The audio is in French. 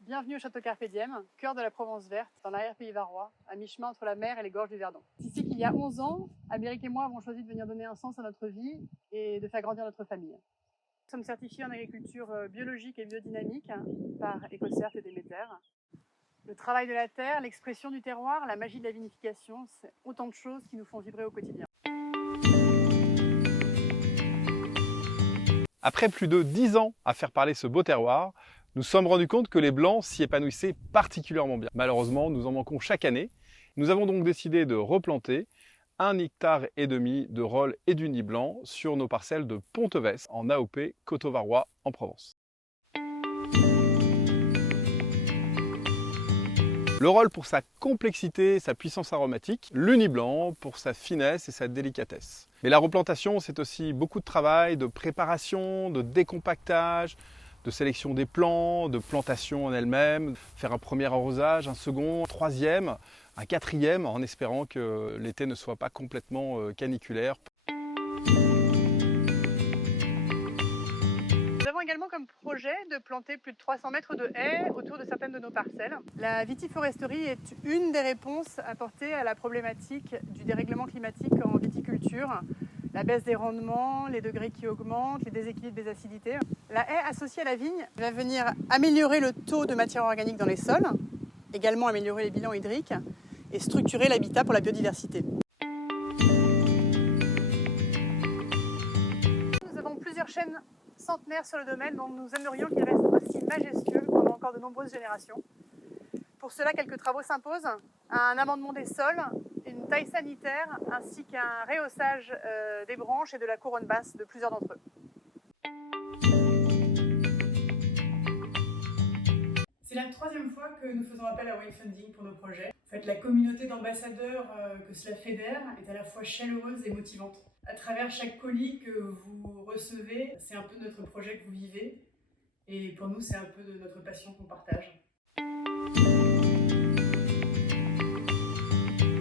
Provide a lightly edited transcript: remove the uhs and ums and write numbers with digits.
Bienvenue au château Carpe Diem, cœur de la Provence verte, dans l'arrière-pays varois, à mi-chemin entre la mer et les gorges du Verdon. C'est ici qu'il y a 11 ans, Amérique et moi avons choisi de venir donner un sens à notre vie et de faire grandir notre famille. Nous sommes certifiés en agriculture biologique et biodynamique par EcoCert et Déméter. Le travail de la terre, l'expression du terroir, la magie de la vinification, c'est autant de choses qui nous font vibrer au quotidien. Après plus de 10 ans à faire parler ce beau terroir, nous sommes rendus compte que les blancs s'y épanouissaient particulièrement bien. Malheureusement, nous en manquons chaque année. Nous avons donc décidé de replanter 1,5 hectare de rolle et du nid blanc sur nos parcelles de Pontevès en AOP Coteaux-Varois en Provence. Le rolle pour sa complexité et sa puissance aromatique, le nid blanc pour sa finesse et sa délicatesse. Mais la replantation, c'est aussi beaucoup de travail, de préparation, de décompactage, de sélection des plants, de plantation en elle-même, faire un premier arrosage, un second, un troisième, un quatrième, en espérant que l'été ne soit pas complètement caniculaire. Nous avons également comme projet de planter plus de 300 mètres de haies autour de certaines de nos parcelles. La vitiforesterie est une des réponses apportées à la problématique du dérèglement climatique en viticulture. La baisse des rendements, les degrés qui augmentent, les déséquilibres des acidités. La haie associée à la vigne va venir améliorer le taux de matière organique dans les sols, également améliorer les bilans hydriques et structurer l'habitat pour la biodiversité. Nous avons plusieurs chênes centenaires sur le domaine dont nous aimerions qu'ils restent aussi majestueux pendant encore de nombreuses générations. Pour cela, quelques travaux s'imposent, un amendement des sols, une taille sanitaire ainsi qu'un rehaussage des branches et de la couronne basse de plusieurs d'entre eux. C'est la troisième fois que nous faisons appel à Winefunding pour nos projets. En fait, la communauté d'ambassadeurs que cela fédère est à la fois chaleureuse et motivante. À travers chaque colis que vous recevez, c'est un peu notre projet que vous vivez. Et pour nous, c'est un peu de notre passion qu'on partage.